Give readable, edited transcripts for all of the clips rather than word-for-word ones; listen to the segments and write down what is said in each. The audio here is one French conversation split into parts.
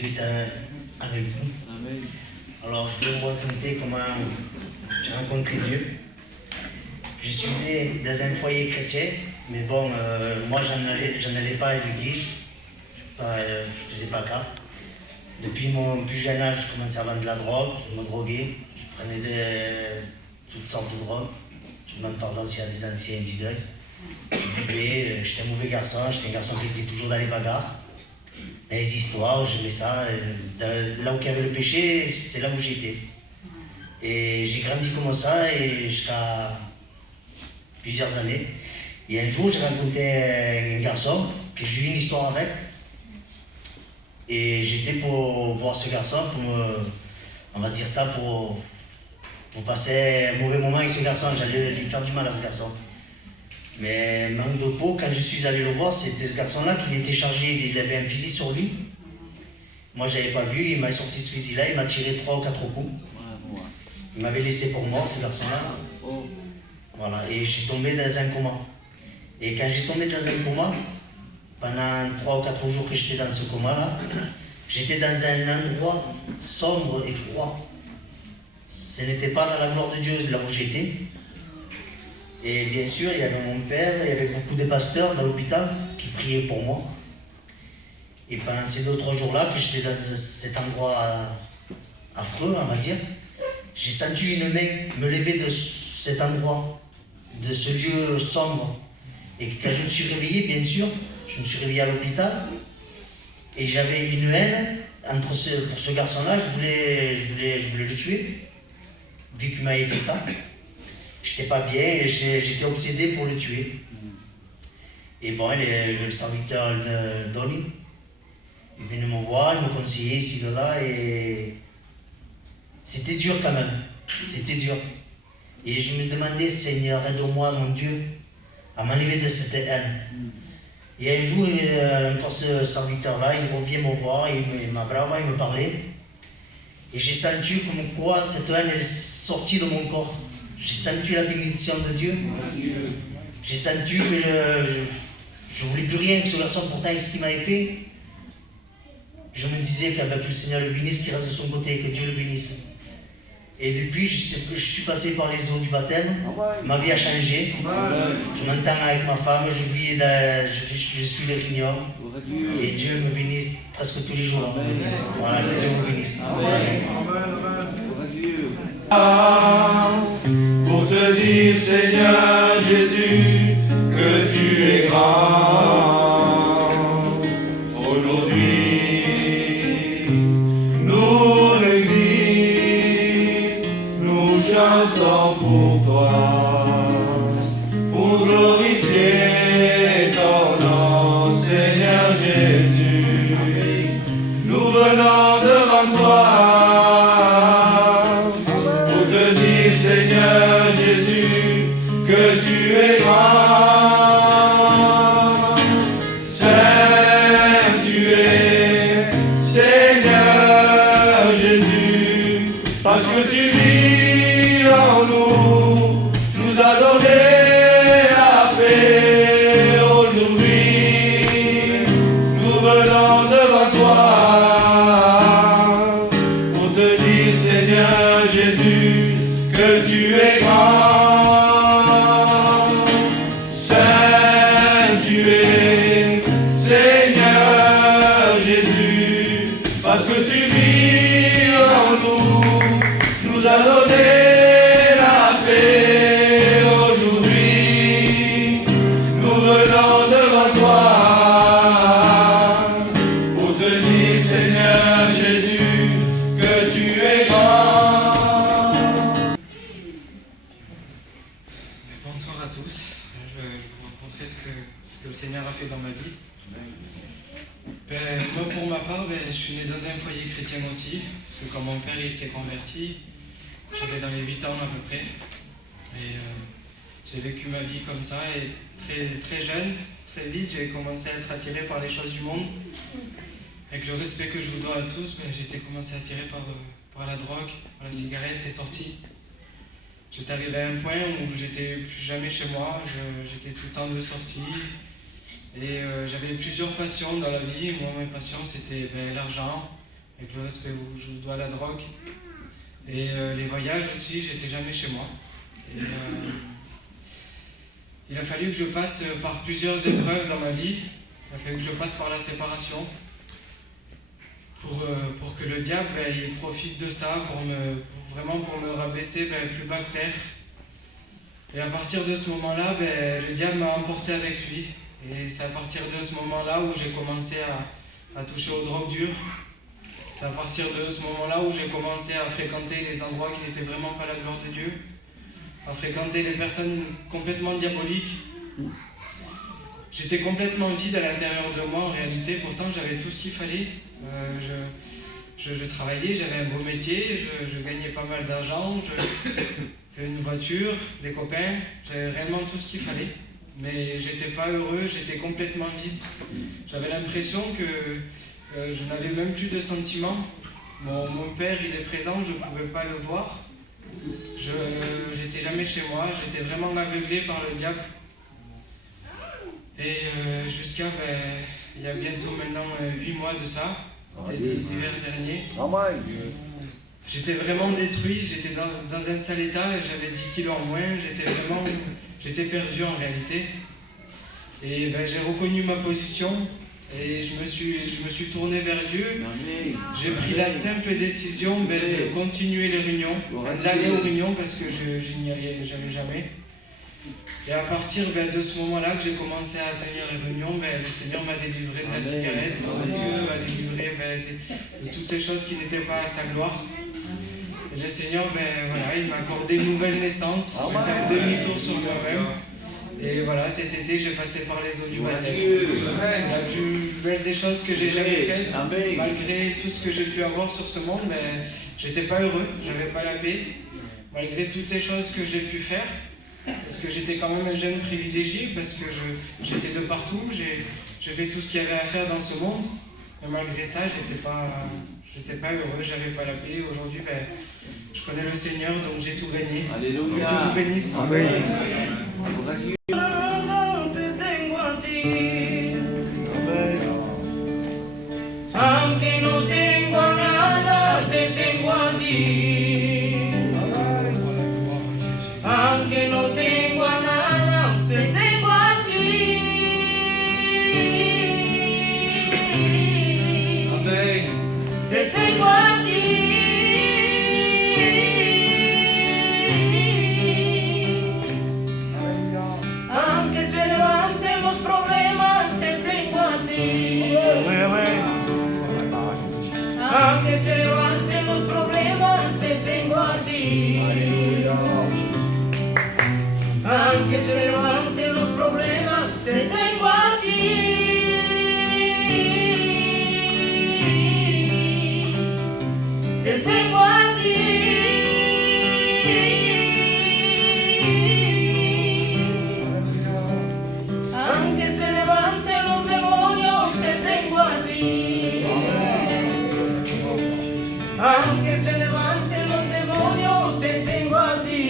d'être avec vous. Amen. Alors, je vais vous raconter comment j'ai rencontré Dieu. Je suis né dans un foyer chrétien, mais bon, moi, j'en allais pas à l'église. Je ne faisais pas cas. Depuis mon plus jeune âge, je commençais à vendre de la drogue, je me droguais, je prenais toutes sortes de drogues. Je demande pardon s'il y a des anciens du deuil. Je buvais, j'étais un mauvais garçon, j'étais un garçon qui était toujours dans les bagarres. Dans les histoires, j'aimais ça. Là où il y avait le péché, c'est là où j'étais. Et j'ai grandi comme ça et jusqu'à plusieurs années. Et un jour, j'ai rencontré un garçon que j'ai eu une histoire avec. Et j'étais pour voir ce garçon, on va dire ça, pour passer un mauvais moment avec ce garçon. J'allais lui faire du mal à ce garçon. Mais manque de peau, quand je suis allé le voir, c'était ce garçon-là qui était chargé, il avait un fusil sur lui. Moi, je n'avais pas vu, il m'a sorti ce fusil-là, il m'a tiré 3 ou 4 coups. Il m'avait laissé pour mort, ce garçon-là. Voilà, et j'ai tombé dans un coma. Et quand j'ai tombé dans un coma, pendant 3 ou 4 jours que j'étais dans ce coma-là, j'étais dans un endroit sombre et froid. Ce n'était pas dans la gloire de Dieu là où j'étais. Et bien sûr, il y avait mon père, il y avait beaucoup de pasteurs dans l'hôpital qui priaient pour moi. Et pendant ces 2 ou 3 jours-là, que j'étais dans cet endroit affreux, on va dire, j'ai senti une main me lever de cet endroit, de ce lieu sombre. Et quand je me suis réveillé, bien sûr, je me suis réveillé à l'hôpital et j'avais une haine pour ce garçon-là, je voulais le tuer, vu qu'il m'avait fait ça. J'étais pas bien et j'étais obsédé pour le tuer. Et bon, le serviteur Dolly, il venait me voir, il me conseillait ici, de là, et c'était dur quand même, c'était dur. Et je me demandais, Seigneur, aide-moi, mon Dieu, à m'enlever de cette haine. Et un jour, encore ce serviteur-là, il revient me voir, il me parlait. Et j'ai senti comme quoi cette haine est sortie de mon corps. J'ai senti la bénédiction de Dieu. J'ai senti que je ne voulais plus rien que ce garçon, pourtant, ce qu'il m'avait fait. Je me disais qu'avec le Seigneur le bénisse, qu'il reste de son côté, que Dieu le bénisse. Et depuis, je suis passé par les eaux du baptême, ma vie a changé. Je m'entends avec ma femme, je suis le Réunion. Et Dieu me bénisse presque tous les jours. Voilà, que Dieu me bénisse. Pour te dire, Seigneur Jésus, que tu es grand. Aujourd'hui, nous, l'Église, nous chantons pour toi, pour glorifier ton nom, Seigneur Jésus. Nous venons devant toi, Seigneur Jésus, que tu es grand. Saint tu es, Seigneur Jésus, parce que tu vis en nous, nous a donné la paix aujourd'hui. Nous venons devant toi pour te dire, Seigneur Jésus, que tu es grand, Saint tu es, Seigneur Jésus, parce que tu vis en nous, nous a donné la paix aujourd'hui. Nous venons devant toi pour te dire, Seigneur Jésus, que tu es grand. Bonsoir à tous. Je vais vous raconter ce que le Seigneur a fait dans ma vie. Moi, pour ma part, je suis né dans un foyer chrétien aussi, parce que quand mon père il s'est converti, j'avais dans les 8 ans à peu près. Et j'ai vécu ma vie comme ça, et très, très jeune, très vite, j'ai commencé à être attiré par les choses du monde. Avec le respect que je vous dois à tous, j'ai été commencé attiré par la drogue, par la cigarette, c'est sorti. J'étais arrivé à un point où j'étais plus jamais chez moi, j'étais tout le temps de sortie. Et j'avais plusieurs passions dans la vie. Moi, mes passions, c'était l'argent, avec le respect où je dois la drogue. Et les voyages aussi, j'étais jamais chez moi. Et, il a fallu que je passe par plusieurs épreuves dans ma vie. Il a fallu que je passe par la séparation pour que le diable il profite de ça, pour me rabaisser plus bas que terre. Et à partir de ce moment-là, le diable m'a emporté avec lui. Et c'est à partir de ce moment-là où j'ai commencé à toucher aux drogues dures. C'est à partir de ce moment-là où j'ai commencé à fréquenter des endroits qui n'étaient vraiment pas la gloire de Dieu, à fréquenter des personnes complètement diaboliques. J'étais complètement vide à l'intérieur de moi en réalité, pourtant j'avais tout ce qu'il fallait. Je travaillais, j'avais un beau métier, je gagnais pas mal d'argent, j'avais une voiture, des copains, j'avais réellement tout ce qu'il fallait. Mais j'étais pas heureux, j'étais complètement vide. J'avais l'impression que je n'avais même plus de sentiments. Mon père, il est présent, je ne pouvais pas le voir. J'étais jamais chez moi, j'étais vraiment aveuglé par le diable. Et jusqu'à, il y a bientôt maintenant 8 mois de ça, c'était l'hiver dernier. J'étais vraiment détruit, j'étais dans un sale état, j'avais 10 kilos en moins, j'étais perdu en réalité. Et j'ai reconnu ma position et je me suis tourné vers Dieu. J'ai pris la simple décision de continuer les réunions, d'aller aux réunions parce que je n'y allais jamais. Et à partir de ce moment-là que j'ai commencé à tenir les réunions, le Seigneur m'a délivré de la cigarette, Dieu m'a délivré de toutes les choses qui n'étaient pas à sa gloire. Et le Seigneur, il m'a accordé une nouvelle naissance, j'ai fait un demi-tour sur moi-même. Et voilà, cet été, j'ai passé par les eaux du baptême. C'est la plus belle des choses que j'ai jamais faites. Malgré tout ce que j'ai pu avoir sur ce monde, j'étais pas heureux, j'avais pas la paix. Malgré toutes les choses que j'ai pu faire, parce que j'étais quand même un jeune privilégié, parce que j'étais de partout, j'ai fait tout ce qu'il y avait à faire dans ce monde. Mais malgré ça, j'étais pas heureux, j'avais pas la paix. Aujourd'hui, je connais le Seigneur, donc j'ai tout gagné. Alléluia. Que Dieu vous bénisse. Amen. Aunque no tengo a nada, te tengo a ti. Aunque no tengo a nada, te tengo a ti. Amen. Te tengo a ti. Aunque se levanten los problemas, te tengo a ti. Aunque se levanten los problemas, te tengo a ti. Aunque se levanten los problemas, te tengo a ti. Te tengo a ti. Aunque se levanten los demonios, te tengo a ti. Aunque se levanten los demonios, te tengo a ti.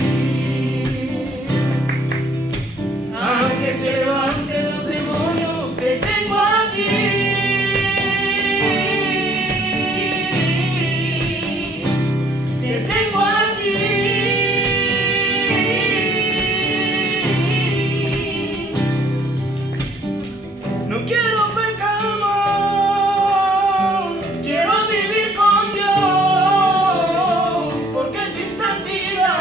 Aunque se levanten los demonios, te tengo a ti. Te tengo a ti. No quiero pecar más, quiero vivir con Dios, porque sin santidad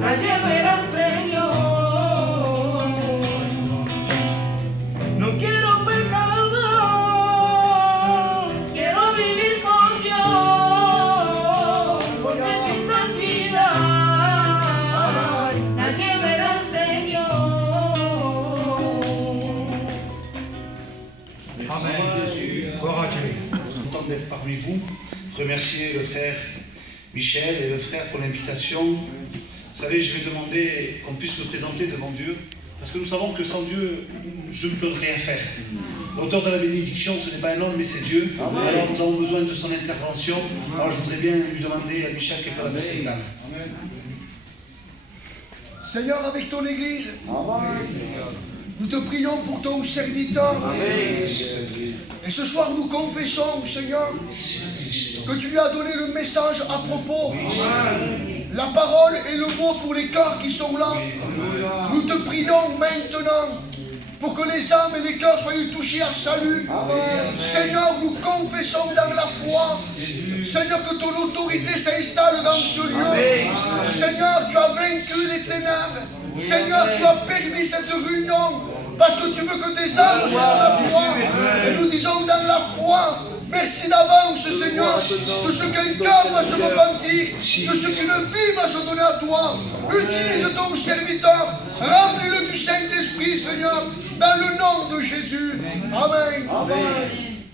nadie verá al Señor. No quiero pecar más, quiero vivir con Dios, porque sin santidad nadie verá al Señor. Amen. Gloire à Dieu. Content d'être parmi vous. Remercier le frère Michel et le frère pour l'invitation. Vous savez, je vais demander qu'on puisse me présenter devant Dieu, parce que nous savons que sans Dieu, je ne peux rien faire. L'auteur de la bénédiction, ce n'est pas un homme, mais c'est Dieu. Alors nous avons besoin de son intervention. Alors je voudrais bien lui demander à Michel qui peut la présenter. Seigneur, avec ton Église, Nous te prions pour ton serviteur. Et ce soir, nous confessons, Seigneur, que tu lui as donné le message à propos. La parole et le mot pour les cœurs qui sont là. Nous te prions maintenant pour que les âmes et les cœurs soient touchés à salut. Seigneur, nous confessons dans la foi. Seigneur, que ton autorité s'installe dans ce lieu. Seigneur, tu as vaincu les ténèbres. Seigneur, tu as permis cette réunion parce que tu veux que tes âmes se donnent à toi. Et nous disons dans la foi, merci d'avance, Seigneur, de ce qu'un cœur va se repentir, de ce qu'une vie va se donner à toi. Utilise ton serviteur, remplis-le du Saint-Esprit, Seigneur, dans le nom de Jésus. Amen.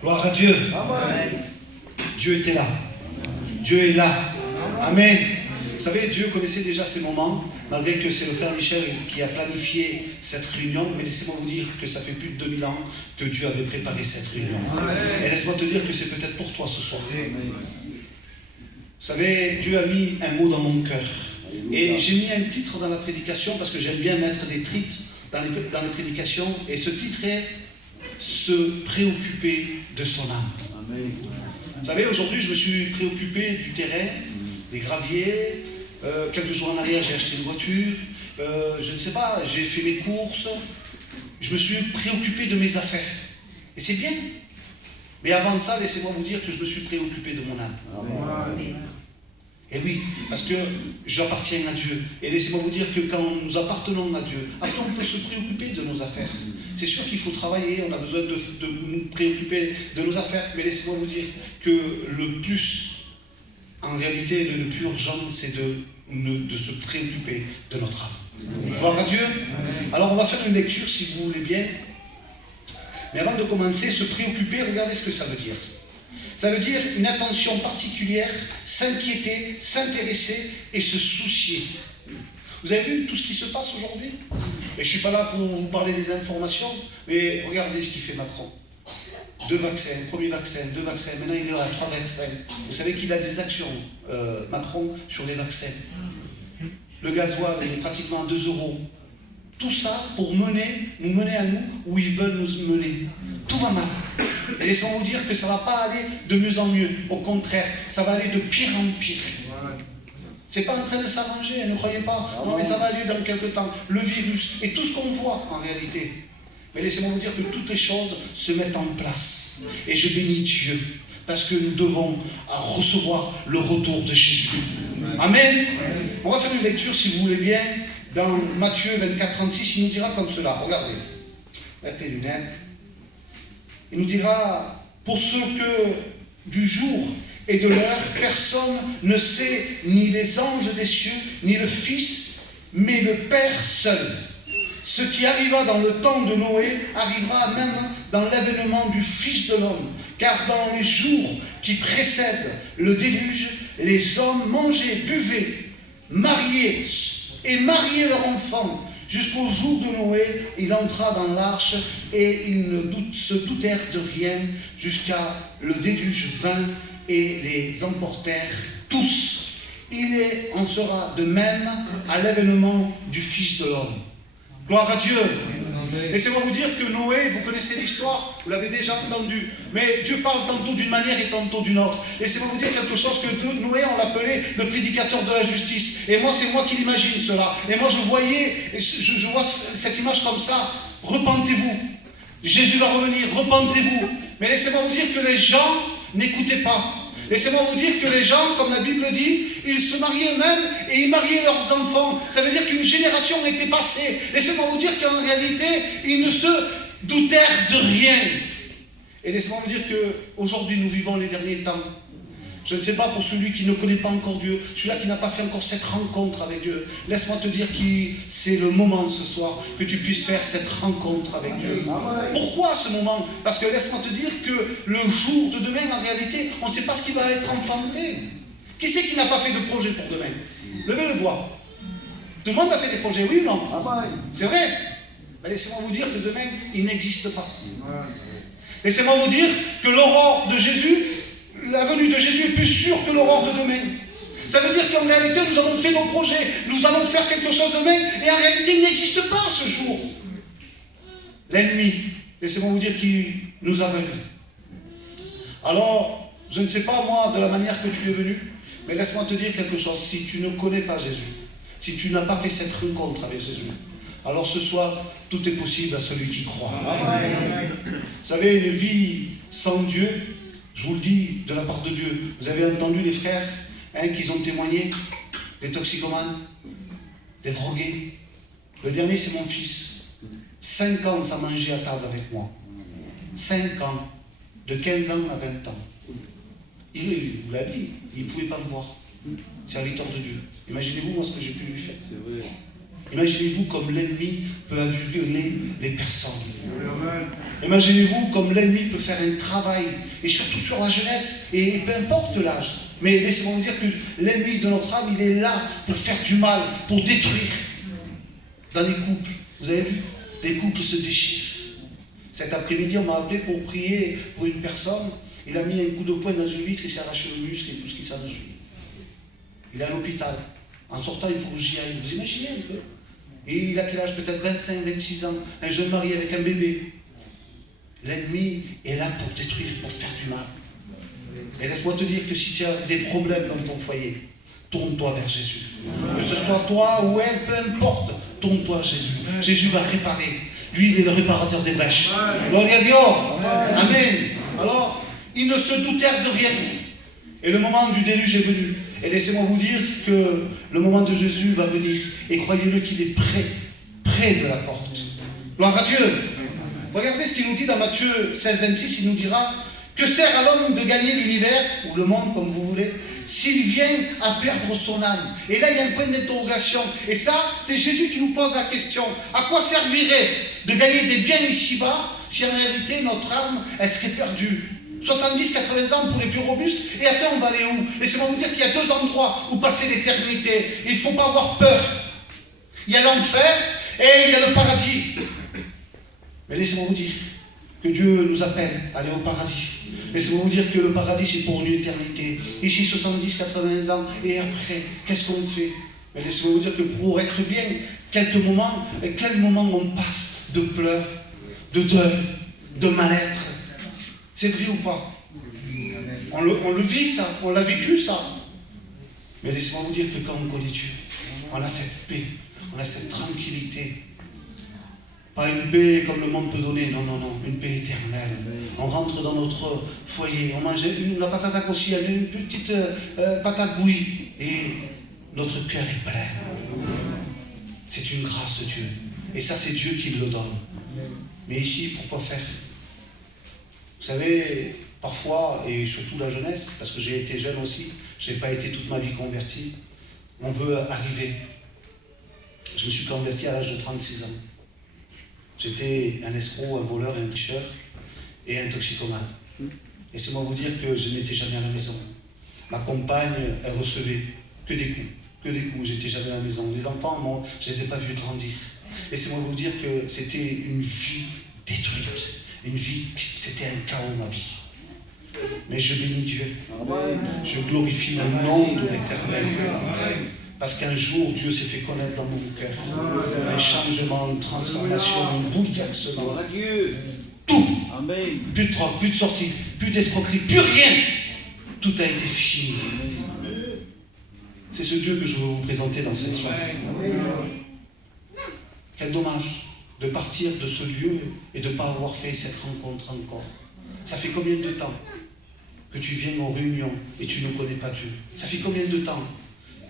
Gloire à Dieu. Dieu était là. Dieu est là. Amen. Vous savez, Dieu connaissait déjà ces moments, malgré que c'est le frère Michel qui a planifié cette réunion. Mais laissez-moi vous dire que ça fait plus de 2000 ans que Dieu avait préparé cette réunion. Et laisse-moi te dire que c'est peut-être pour toi ce soir. Vous savez, Dieu a mis un mot dans mon cœur. Et j'ai mis un titre dans la prédication, parce que j'aime bien mettre des titres dans les prédications. Et ce titre est « Se préoccuper de son âme ». Vous savez, aujourd'hui, je me suis préoccupé du terrain, des graviers. Quelques jours en arrière, j'ai acheté une voiture. Je ne sais pas, j'ai fait mes courses. Je me suis préoccupé de mes affaires. Et c'est bien. Mais avant ça, laissez-moi vous dire que je me suis préoccupé de mon âme. Et oui, parce que j'appartiens à Dieu. Et laissez-moi vous dire que quand nous appartenons à Dieu, après on peut se préoccuper de nos affaires. C'est sûr qu'il faut travailler, on a besoin de nous préoccuper de nos affaires, mais laissez-moi vous dire que le plus, en réalité, le plus urgent, c'est de se préoccuper de notre âme. Gloire à Dieu. Alors on va faire une lecture, si vous voulez bien. Mais avant de commencer, se préoccuper, regardez ce que ça veut dire. Ça veut dire une attention particulière, s'inquiéter, s'intéresser et se soucier. Vous avez vu tout ce qui se passe aujourd'hui? Et je ne suis pas là pour vous parler des informations, mais regardez ce qu'il fait Macron. 2 vaccins, premier vaccin, 2 vaccins, maintenant il est à 3 vaccins. Vous savez qu'il a des actions, Macron, sur les vaccins. Le gasoil, il est pratiquement à 2 €. Tout ça pour nous mener à nous où ils veulent nous mener. Tout va mal. Et laissons-nous dire que ça ne va pas aller de mieux en mieux. Au contraire, ça va aller de pire en pire. C'est pas en train de s'arranger, ne croyez pas. Non, mais ça va aller dans quelques temps. Le virus et tout ce qu'on voit en réalité. Mais laissez-moi vous dire que toutes les choses se mettent en place. Et je bénis Dieu. Parce que nous devons recevoir le retour de Jésus. Amen. On va faire une lecture, si vous voulez bien, dans Matthieu 24, 36. Il nous dira comme cela. Regardez. Mettez les lunettes. Il nous dira, pour ceux que du jour et de l'heure, personne ne sait, ni les anges des cieux, ni le Fils, mais le Père seul. Ce qui arriva dans le temps de Noé arrivera même dans l'avènement du Fils de l'homme. Car dans les jours qui précèdent le déluge, les hommes mangeaient, buvaient, mariaient et mariaient leurs enfants. Jusqu'au jour de Noé, il entra dans l'arche et ils ne se doutèrent de rien jusqu'à le déluge vint et les emportèrent tous. Il en sera de même à l'avènement du Fils de l'homme. Gloire à Dieu. Laissez-moi vous dire que Noé, vous connaissez l'histoire, vous l'avez déjà entendu, mais Dieu parle tantôt d'une manière et tantôt d'une autre. Laissez-moi vous dire quelque chose que Noé, on l'appelait le prédicateur de la justice. Et moi, c'est moi qui l'imagine cela. Et moi, je vois cette image comme ça. Repentez-vous. Jésus va revenir, repentez-vous. Mais laissez-moi vous dire que les gens n'écoutaient pas. Laissez-moi vous dire que les gens, comme la Bible dit, ils se mariaient eux-mêmes et ils mariaient leurs enfants. Ça veut dire qu'une génération était passée. Laissez-moi vous dire qu'en réalité, ils ne se doutèrent de rien. Et laissez-moi vous dire qu'aujourd'hui, nous vivons les derniers temps. Je ne sais pas pour celui qui ne connaît pas encore Dieu, celui-là qui n'a pas fait encore cette rencontre avec Dieu. Laisse-moi te dire que c'est le moment ce soir que tu puisses faire cette rencontre avec Dieu. Pourquoi ce moment? Parce que laisse-moi te dire que le jour de demain, en réalité, on ne sait pas ce qui va être enfanté. Qui c'est qui n'a pas fait de projet pour demain? Levez le doigt. Tout le monde a fait des projets, oui ou non? C'est vrai? Ben laissez-moi vous dire que demain, il n'existe pas. Laissez-moi vous dire que l'aurore de Jésus, la venue de Jésus est plus sûre que l'aurore de demain. Ça veut dire qu'en réalité, nous avons fait nos projets, nous allons faire quelque chose demain, et en réalité, il n'existe pas ce jour. l'ennemi, laissez-moi vous dire, qui nous aveugle. Alors, je ne sais pas moi de la manière que tu es venu, mais laisse-moi te dire quelque chose. Si tu ne connais pas Jésus, si tu n'as pas fait cette rencontre avec Jésus, alors ce soir, tout est possible à celui qui croit. Vous savez, une vie sans Dieu, je vous le dis de la part de Dieu. Vous avez entendu les frères qui ont témoigné, des toxicomanes, des drogués. Le dernier, c'est mon fils. 5 ans sans manger à table avec moi. 5 ans. De 15 ans à 20 ans. Il vous l'a dit, il ne pouvait pas me voir. Serviteur de Dieu. Imaginez-vous moi ce que j'ai pu lui faire. Imaginez-vous comme l'ennemi peut aveugler les personnes. Imaginez-vous comme l'ennemi peut faire un travail, et surtout sur la jeunesse, et peu importe l'âge. Mais laissez-moi vous dire que l'ennemi de notre âme, il est là pour faire du mal, pour détruire. Dans les couples, vous avez vu, les couples se déchirent. Cet après-midi, on m'a appelé pour prier pour une personne. Il a mis un coup de poing dans une vitre, il s'est arraché le muscle et tout ce qui s'en suit. Il est à l'hôpital. En sortant, il faut que j'y aille. Vous imaginez un peu? Et il a quel âge? Peut-être 25, 26 ans. Un jeune marié avec un bébé. L'ennemi est là pour détruire, pour faire du mal. Et laisse-moi te dire que si tu as des problèmes dans ton foyer, tourne-toi vers Jésus. Que ce soit toi ou elle, peu importe, tourne-toi à Jésus. Jésus va réparer. Lui, il est le réparateur des brèches. Gloria a Dieu. Amen. Alors, ils ne se doutèrent de rien. Et le moment du déluge est venu. Et laissez-moi vous dire que le moment de Jésus va venir. Et croyez-le qu'il est près de la porte. Gloire à Dieu. Regardez ce qu'il nous dit dans Matthieu 16, 26. Il nous dira: que sert à l'homme de gagner l'univers, ou le monde comme vous voulez, s'il vient à perdre son âme? Et là, il y a un point d'interrogation. Et ça, c'est Jésus qui nous pose la question. À quoi servirait de gagner des biens ici-bas si en réalité notre âme, elle serait perdue? 70, 80 ans pour les plus robustes, et après on va aller où? Laissez-moi vous dire qu'il y a 2 endroits où passer l'éternité. Il ne faut pas avoir peur. Il y a l'enfer et il y a le paradis. Mais laissez-moi vous dire que Dieu nous appelle à aller au paradis. Laissez-moi vous dire que le paradis, c'est pour une éternité. Ici, 70, 80 ans, et après, qu'est-ce qu'on fait? Mais laissez-moi vous dire que pour être bien, quel moment on passe de pleurs, de deuil, de mal-être. C'est vrai ou pas? On le vit ça, on l'a vécu ça. Mais laissez-moi vous dire que quand on connaît Dieu, on a cette paix, on a cette tranquillité. Pas une paix comme le monde peut donner, non, une paix éternelle. On rentre dans notre foyer, on mange la patate à concilier, une petite patate bouillie, et notre cœur est plein. C'est une grâce de Dieu. Et ça, c'est Dieu qui le donne. Mais ici, pourquoi faire? Vous savez, parfois, et surtout la jeunesse, parce que j'ai été jeune aussi, je n'ai pas été toute ma vie converti, on veut arriver. Je me suis converti à l'âge de 36 ans. J'étais un escroc, un voleur, un tricheur et un toxicomane. Laissez-moi vous dire que je n'étais jamais à la maison. Ma compagne, elle recevait que des coups. J'étais jamais à la maison. Les enfants, moi, je ne les ai pas vus grandir. Laissez-moi vous dire que c'était une vie détruite. Une vie, c'était un chaos, ma vie. Mais je bénis Dieu. Je glorifie le nom de l'Éternel. Parce qu'un jour, Dieu s'est fait connaître dans mon cœur. Un changement, une transformation, un bouleversement. Tout. Plus de drogue, plus de sortie, plus d'escroquerie, plus rien. Tout a été fini. C'est ce Dieu que je veux vous présenter dans cette soirée. Quel dommage de partir de ce lieu et de ne pas avoir fait cette rencontre encore. Ça fait combien de temps que tu viens en réunion et tu ne connais pas Dieu? Ça fait combien de temps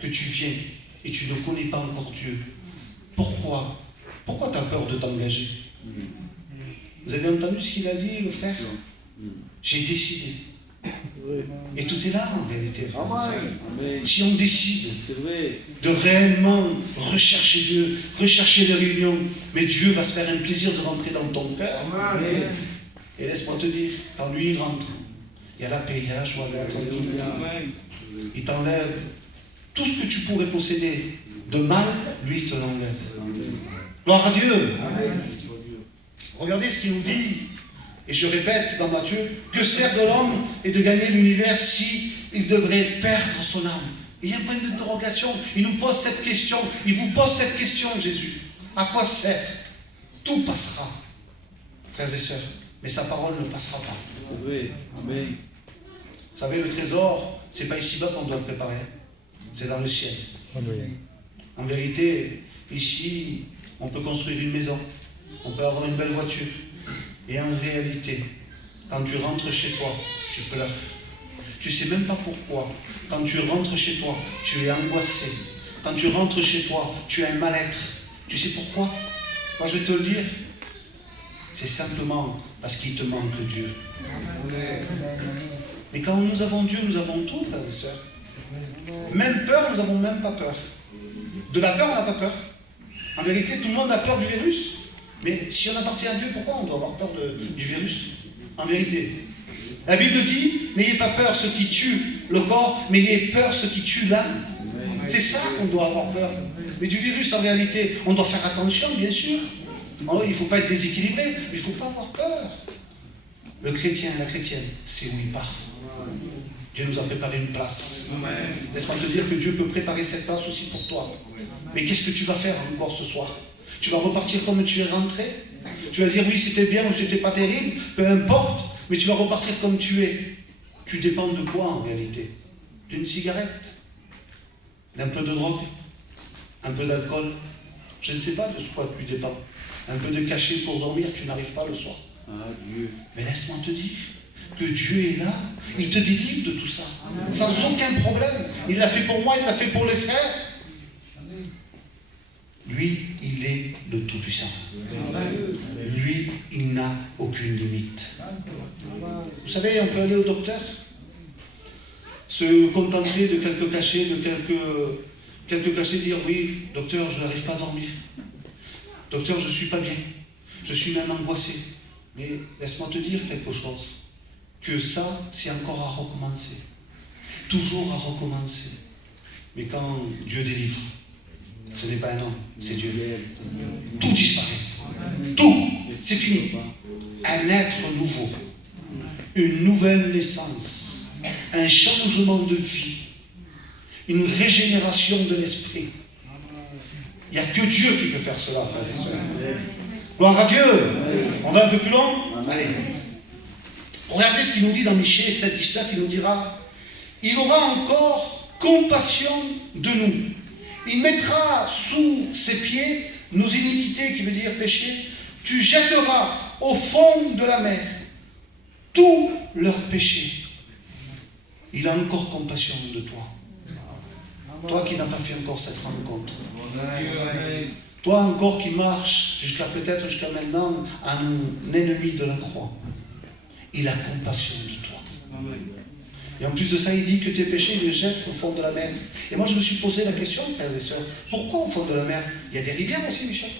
que tu viens et tu ne connais pas encore Dieu? Pourquoi? Pourquoi tu as peur de t'engager? Vous avez entendu ce qu'il a dit, le frère? J'ai décidé. Et tout est là en réalité. Si on décide de réellement rechercher Dieu, rechercher les réunions, mais Dieu va se faire un plaisir de rentrer dans ton cœur. Et laisse-moi te dire, quand lui il rentre, il y a la paix, il y a la joie, il y a la tranquillité. Il t'enlève tout ce que tu pourrais posséder de mal, lui il te l'enlève. Gloire à Dieu. Regardez ce qu'il nous dit. Et je répète dans Matthieu, que sert de l'homme et de gagner l'univers si il devrait perdre son âme? Et il y a un point d'interrogation. Il nous pose cette question. Il vous pose cette question, Jésus. À quoi sert? Tout passera. frères et sœurs, mais sa parole ne passera pas. Oui. Amen. Vous savez, le trésor, c'est pas ici-bas qu'on doit le préparer, c'est dans le ciel. En vérité, ici, on peut construire une maison, on peut avoir une belle voiture. Et en réalité, quand tu rentres chez toi, tu pleures. Tu ne sais même pas pourquoi. Quand tu rentres chez toi, tu es angoissé. Quand tu rentres chez toi, tu as un mal-être. Tu sais pourquoi? Moi, je vais te le dire. C'est simplement parce qu'il te manque Dieu. Mais quand nous avons Dieu, nous avons tout, frères et sœurs. Même peur, nous n'avons même pas peur. De la peur, on n'a pas peur. En vérité, tout le monde a peur du virus. Mais si on appartient à Dieu, pourquoi on doit avoir peur du virus? En vérité. La Bible dit, n'ayez pas peur ceux qui tuent le corps, mais ayez peur ceux qui tuent l'âme. C'est ça qu'on doit avoir peur. Mais du virus, en réalité, on doit faire attention, bien sûr. Alors, il ne faut pas être déséquilibré, mais il ne faut pas avoir peur. Le chrétien, la chrétienne, c'est où il part. Dieu nous a préparé une place. Laisse-moi te dire que Dieu peut préparer cette place aussi pour toi. Mais qu'est-ce que tu vas faire encore ce soir? Tu vas repartir comme tu es rentré? Tu vas dire oui, c'était bien ou c'était pas terrible? Peu importe, mais tu vas repartir comme tu es. Tu dépends de quoi en réalité? D'une cigarette? D'un peu de drogue? Un peu d'alcool? Je ne sais pas de quoi tu dépends. Un peu de cachet pour dormir, tu n'arrives pas le soir. Adieu. Mais laisse-moi te dire que Dieu est là, il te délivre de tout ça, sans aucun problème. Il l'a fait pour moi, il l'a fait pour les frères. Lui, il est le Tout-Puissant. Lui, il n'a aucune limite. Vous savez, on peut aller au docteur, se contenter de quelques cachets, dire oui, docteur, je n'arrive pas à dormir. Docteur, je ne suis pas bien. Je suis même angoissé. Mais laisse-moi te dire quelque chose. Que ça, c'est encore à recommencer. Toujours à recommencer. Mais quand Dieu délivre, ce n'est pas un homme, c'est Dieu. Tout disparaît. Tout. C'est fini. Un être nouveau. Une nouvelle naissance. Un changement de vie. Une régénération de l'esprit. Il n'y a que Dieu qui peut faire cela, frères et sœurs. Gloire à Dieu. On va un peu plus loin? Allez. Regardez ce qu'il nous dit dans Michée 7,19, il nous dira « Il aura encore compassion de nous. Il mettra sous ses pieds nos iniquités, qui veut dire péché. Tu jetteras au fond de la mer tous leurs péchés. » Il a encore compassion de toi. Toi qui n'as pas fait encore cette rencontre. Toi encore qui marches peut-être jusqu'à maintenant, un ennemi de la croix. Il a compassion de toi. Et en plus de ça, il dit que tes péchés, il les jette au fond de la mer. Et moi, je me suis posé la question, frères et sœurs, pourquoi au fond de la mer? Il y a des rivières aussi, Michel.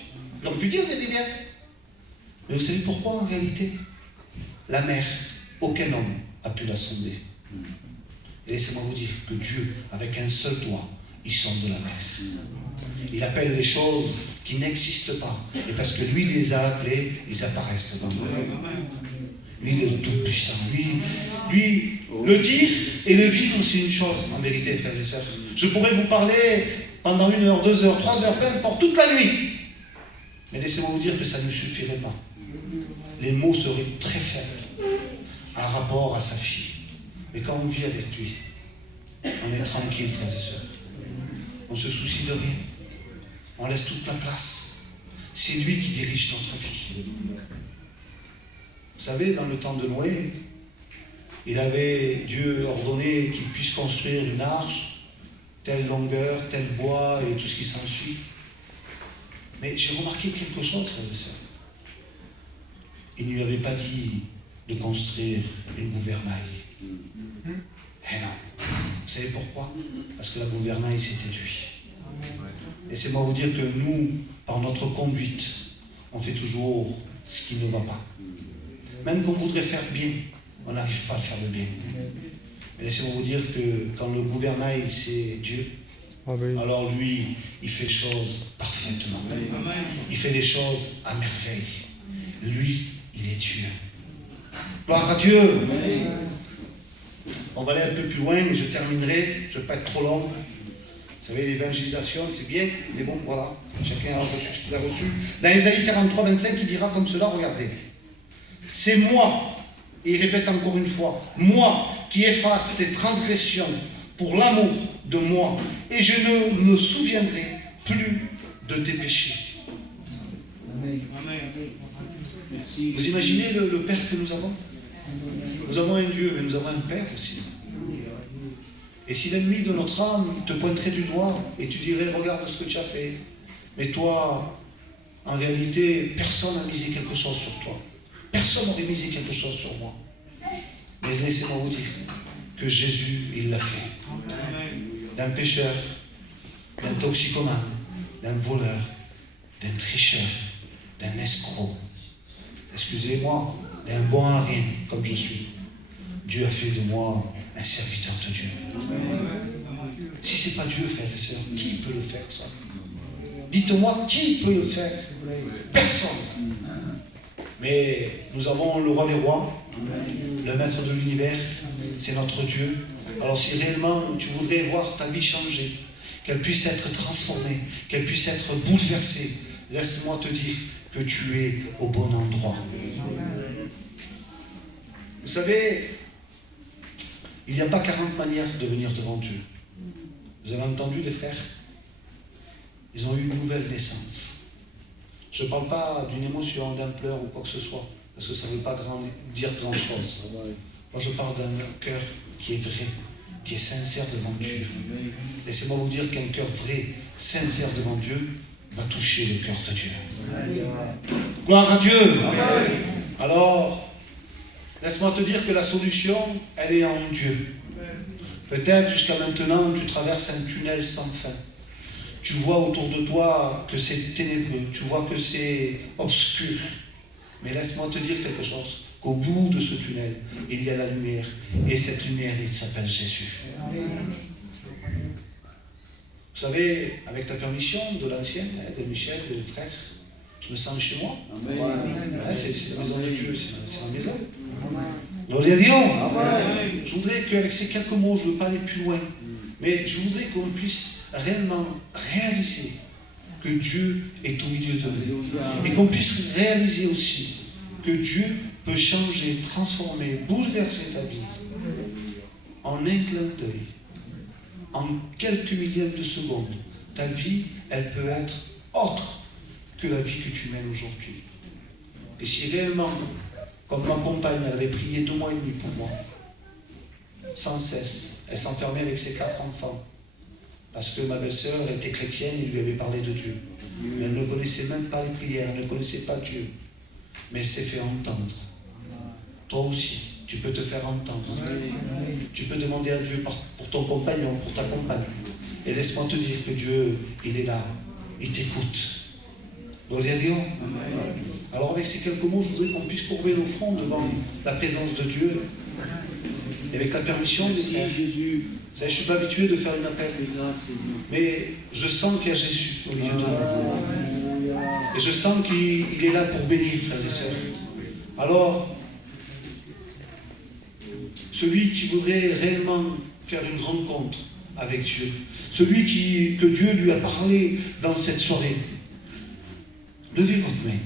On peut dire des rivières. Mais vous savez pourquoi en réalité? La mer, aucun homme a pu la sonder. Et laissez-moi vous dire que Dieu, avec un seul doigt, il sonde la mer. Il appelle les choses qui n'existent pas. Et parce que lui les a appelées, ils apparaissent devant nous. Lui, il est le Tout-Puissant. Lui, le dire et le vivre, c'est une chose, en vérité, frères et sœurs. Je pourrais vous parler pendant 1 heure, 2 heures, 3 heures, peu importe, toute la nuit. Mais laissez-moi vous dire que ça ne suffirait pas. Les mots seraient très faibles en rapport à sa fille. Mais quand on vit avec lui, on est tranquille, frères et sœurs. On ne se soucie de rien. On laisse toute la place. C'est lui qui dirige notre vie. Vous savez, dans le temps de Noé, Dieu ordonné qu'il puisse construire une arche, telle longueur, tel bois et tout ce qui s'ensuit. Mais j'ai remarqué quelque chose, frères et sœurs. Il ne lui avait pas dit de construire une gouvernail. Eh non. Vous savez pourquoi? Parce que la gouvernail, c'était lui. Laissez-moi vous dire que nous, par notre conduite, on fait toujours ce qui ne va pas. Même qu'on voudrait faire bien, on n'arrive pas à faire le bien. Mais laissez-moi vous dire que quand le gouvernail, c'est Dieu, alors lui, il fait les choses parfaitement. Il fait les choses à merveille. Lui, il est Dieu. Gloire à Dieu. On va aller un peu plus loin, mais je terminerai. Je ne vais pas être trop long. Vous savez, l'évangélisation, c'est bien, mais bon, voilà. Chacun a reçu ce qu'il a reçu. Dans Ésaïe 43, 25, il dira comme cela, regardez. c'est moi, et il répète encore une fois, moi qui efface tes transgressions pour l'amour de moi, et je ne me souviendrai plus de tes péchés. Vous imaginez le Père que nous avons? Nous avons un Dieu, mais nous avons un Père aussi. Et si l'ennemi de notre âme te pointerait du doigt et tu dirais, regarde ce que tu as fait, mais toi, en réalité, personne n'a misé quelque chose sur toi. Personne n'aurait misé quelque chose sur moi. Mais laissez-moi vous dire que Jésus, il l'a fait. D'un pécheur, d'un toxicomane, d'un voleur, d'un tricheur, d'un escroc, excusez-moi, d'un bon à rien comme je suis. Dieu a fait de moi un serviteur de Dieu. Si ce n'est pas Dieu, frères et sœurs, qui peut le faire ça? Dites-moi, qui peut le faire? Personne. Mais nous avons le roi des rois, le maître de l'univers, c'est notre Dieu. Alors si réellement tu voudrais voir ta vie changer, qu'elle puisse être transformée, qu'elle puisse être bouleversée, laisse-moi te dire que tu es au bon endroit. Vous savez, il n'y a pas 40 manières de venir devant Dieu. Vous avez entendu les frères? Ils ont eu une nouvelle naissance. Je ne parle pas d'une émotion, d'un pleur ou quoi que ce soit, parce que ça ne veut pas dire grand-chose. Moi je parle d'un cœur qui est vrai, qui est sincère devant Dieu. Laissez-moi vous dire qu'un cœur vrai, sincère devant Dieu, va toucher le cœur de Dieu. Gloire à Dieu. Alors, laisse-moi te dire que la solution, elle est en Dieu. Peut-être jusqu'à maintenant, tu traverses un tunnel sans fin. Tu vois autour de toi que c'est ténébreux, tu vois que c'est obscur. Mais laisse-moi te dire quelque chose, qu'au bout de ce tunnel, il y a la lumière. Et cette lumière, il s'appelle Jésus. Vous savez, avec ta permission de l'ancienne, de Michel, de frère, je me sens chez moi. C'est la maison de Dieu, c'est la maison. Gloire à Dieu. Je voudrais qu'avec ces quelques mots, je ne veux pas aller plus loin, mais je voudrais qu'on puisse réellement réaliser que Dieu est au milieu de nous. Et qu'on puisse réaliser aussi que Dieu peut changer, transformer, bouleverser ta vie en un clin d'œil. En quelques millièmes de secondes, ta vie, elle peut être autre que la vie que tu mènes aujourd'hui. Et si réellement, comme ma compagne, elle avait prié 2 mois et demi pour moi, sans cesse, elle s'enfermait avec ses 4 enfants, parce que ma belle-sœur était chrétienne et lui avait parlé de Dieu. Mais elle ne connaissait même pas les prières, elle ne connaissait pas Dieu. Mais elle s'est fait entendre. Toi aussi, tu peux te faire entendre. Tu peux demander à Dieu pour ton compagnon, pour ta compagne. Et laisse-moi te dire que Dieu, il est là. Il t'écoute. Gloire à Dieu. Alors avec ces quelques mots, je voudrais qu'on puisse courber nos fronts devant la présence de Dieu. Et avec la permission des frères. Vous savez, je ne suis pas habitué de faire une appel. Mais je sens qu'il y a Jésus au milieu de nous. Et je sens qu'il est là pour bénir, frères et sœurs. Alors, celui qui voudrait réellement faire une rencontre avec Dieu, celui que Dieu lui a parlé dans cette soirée, levez votre main.